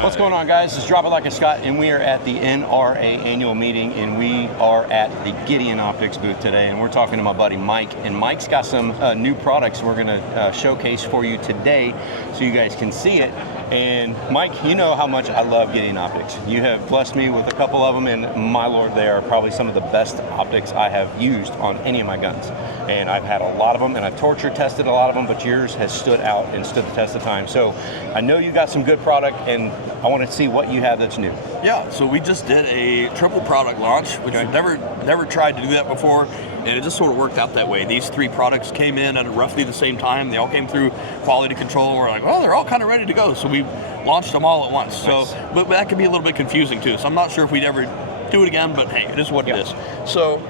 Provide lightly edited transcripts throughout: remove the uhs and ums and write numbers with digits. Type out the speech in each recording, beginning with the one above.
What's going on, guys? It's Drop It Like a Scott, and we are at the NRA annual meeting, and we are at the Gideon Optics booth today, and we're talking to my buddy Mike, and Mike's got some new products we're going to showcase for you today so you guys can see it. And Mike, you know how much I love Gideon Optics. You have blessed me with a couple of them, and my lord, they are probably some of the best optics I have used on any of my guns. And I've had a lot of them, and I've torture tested a lot of them, but yours has stood out and stood the test of time. So I know you got some good product, and I want to see what you have that's new. Yeah, so we just did a triple product launch, which we've never tried to do that before, and it just sort of worked out that way. These three products came in at roughly the same time. They all came through quality control, and we're like, oh, they're all kind of ready to go. So we launched them all at once. Nice. So, but that can be a little bit confusing too. So I'm not sure if we'd ever do it again, but hey, it is what it is. So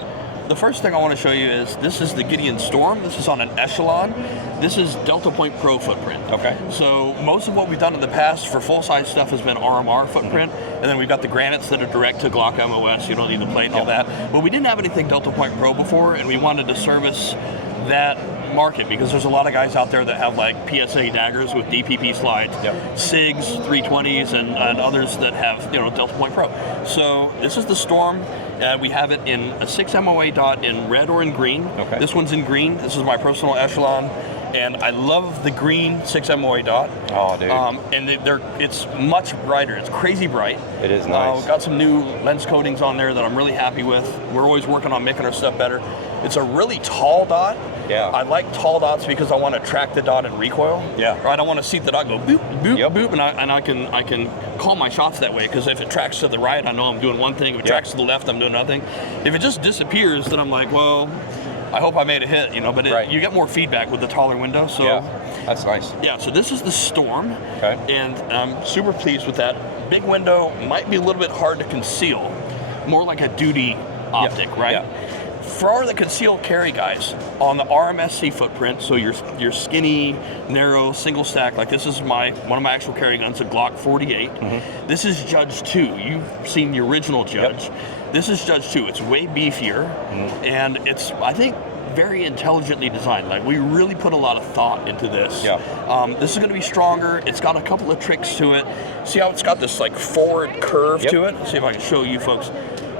the first thing I want to show you is this is the Gideon Storm. This is on an echelon. This is Delta Point Pro footprint. Okay. So most of what we've done in the past for full-size stuff has been RMR footprint, and then we've got the granites that are direct to Glock MOS. You don't need the plate and all that. But we didn't have anything Delta Point Pro before, and we wanted to service that market because there's a lot of guys out there that have like PSA daggers with DPP slides, SIGs, 320s, and others that have Delta Point Pro. So this is the Storm. We have it in a 6 MOA dot in red or in green. Okay. This one's in green. This is my personal echelon. And I love the green 6 MOA dot. Oh, dude. And it's much brighter. It's crazy bright. It is nice. We've got some new lens coatings on there that I'm really happy with. We're always working on making our stuff better. It's a really tall dot. Yeah. I like tall dots because I want to track the dot in recoil. Yeah. Or I don't want to see the dot go boop, boop, boop, and I can call my shots that way, because if it tracks to the right, I know I'm doing one thing. If it tracks to the left, I'm doing another thing. If it just disappears, then I'm like, well, I hope I made a hit, but you get more feedback with the taller window. So yeah, that's nice. Yeah, so this is the Storm, okay, and I'm super pleased with that. Big window might be a little bit hard to conceal, more like a duty optic, right? Yeah. For the concealed carry guys, on the RMSC footprint, so your skinny, narrow, single stack, like this is one of my actual carry guns, a Glock 48. Mm-hmm. This is Judge 2. You've seen the original Judge. Yep. This is Judge 2. It's way beefier, and it's, I think, very intelligently designed. Like, we really put a lot of thought into this. Yeah. This is going to be stronger. It's got a couple of tricks to it. See how it's got this like forward curve to it? See if I can show you folks.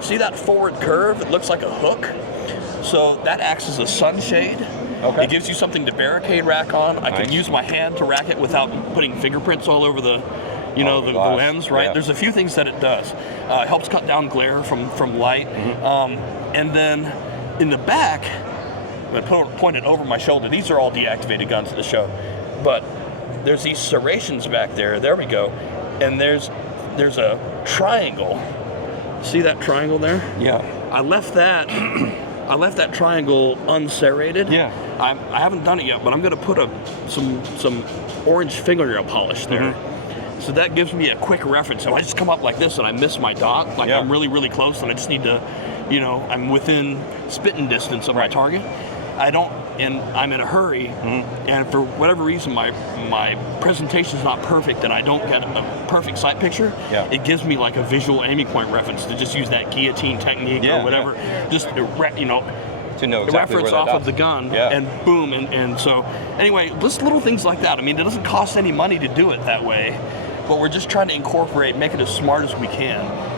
See that forward curve? It looks like a hook. So that acts as a sunshade. Okay. It gives you something to barricade rack on. I can use my hand to rack it without putting fingerprints all over the the lens, right? Yeah. There's a few things that it does. It helps cut down glare from light. Mm-hmm. And then in the back, I point it over my shoulder. These are all deactivated guns at the show. But there's these serrations back there. There we go. And there's a triangle. See that triangle there? Yeah. I left that triangle unserrated. Yeah. I haven't done it yet, but I'm going to put some orange fingernail polish there. Mm-hmm. So that gives me a quick reference. So I just come up like this and I miss my dot. Like I'm really, really close, and I just need to, I'm within spitting distance of my target. I'm in a hurry, and for whatever reason, my presentation's not perfect, and I don't get a perfect sight picture. Yeah. It gives me like a visual aiming point reference to just use that guillotine technique or whatever. Yeah. Just to know exactly reference off of the gun, and boom, and so anyway, just little things like that. I mean, it doesn't cost any money to do it that way, but we're just trying to make it as smart as we can.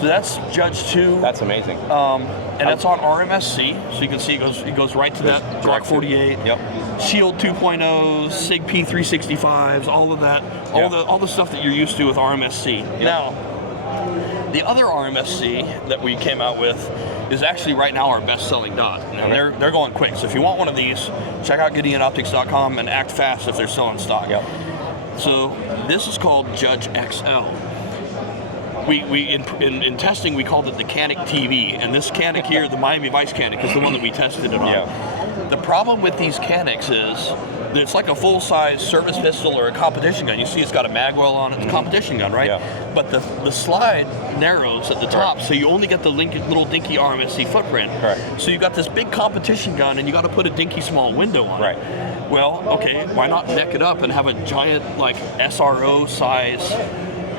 So that's Judge 2. That's amazing. And that's on RMSC, so you can see it goes right to that Glock 48. Yep. Shield 2.0s, SIG P365s, all of that, all the stuff that you're used to with RMSC. Yep. Now, the other RMSC that we came out with is actually right now our best-selling dot, and they're going quick. So if you want one of these, check out GideonOptics.com and act fast if they're still in stock. Yep. So this is called Judge XL. In testing, we called it the Canic TV, and this Canic here, the Miami Vice Canic, is the one that we tested it on. Yeah. The problem with these Canics is that it's like a full-size service pistol or a competition gun. You see it's got a magwell on it. It's a competition gun, right? Yeah. But the slide narrows at the top, so you only get the little dinky RMSC footprint. Right. So you've got this big competition gun, and you got to put a dinky small window on it. Well, okay, why not neck it up and have a giant, like, SRO size,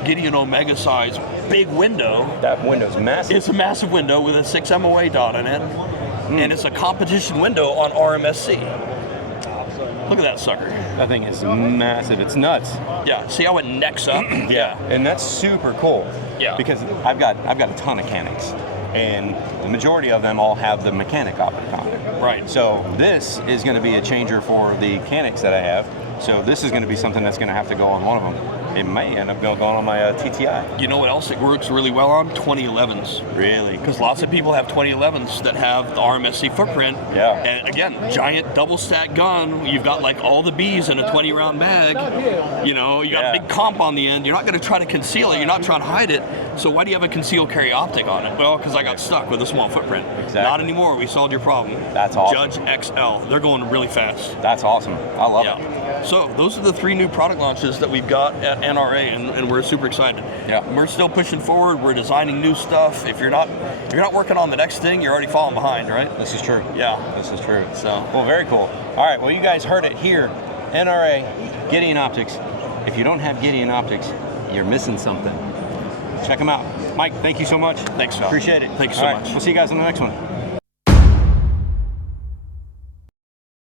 Gideon Omega size big window. That window's massive. It's a massive window with a 6 MOA dot in it, and it's a competition window on RMSC. Look at that sucker. That thing is massive. It's nuts. Yeah. See how it necks up? Yeah, and that's super cool. Yeah. Because I've got a ton of Canics, and the majority of them all have the mechanic optic on it. Right. So this is going to be a changer for the Canics that I have. So this is going to be something that's going to have to go on one of them. It may end up going on my TTI. You know what else it works really well on? 2011s. Really? Because lots of people have 2011s that have the RMSC footprint. Yeah. And again, giant double stack gun. You've got like all the Bs in a 20 round bag. You know, you got a big comp on the end. You're not going to try to conceal it. You're not trying to hide it. So why do you have a concealed carry optic on it? Well, because I got stuck with a small footprint. Exactly. Not anymore. We solved your problem. That's awesome. Judge XL. They're going really fast. That's awesome. I love it. So those are the 3 new product launches that we've got at NRA, and we're super excited. Yeah. We're still pushing forward. We're designing new stuff. If you're not working on the next thing, you're already falling behind, right? This is true. Yeah. This is true. So. Well, very cool. All right. Well, you guys heard it here. NRA, Gideon Optics. If you don't have Gideon Optics, you're missing something. Check them out. Mike, thank you so much. Thanks, Phil. Appreciate it. Thanks so much. We'll see you guys on the next one.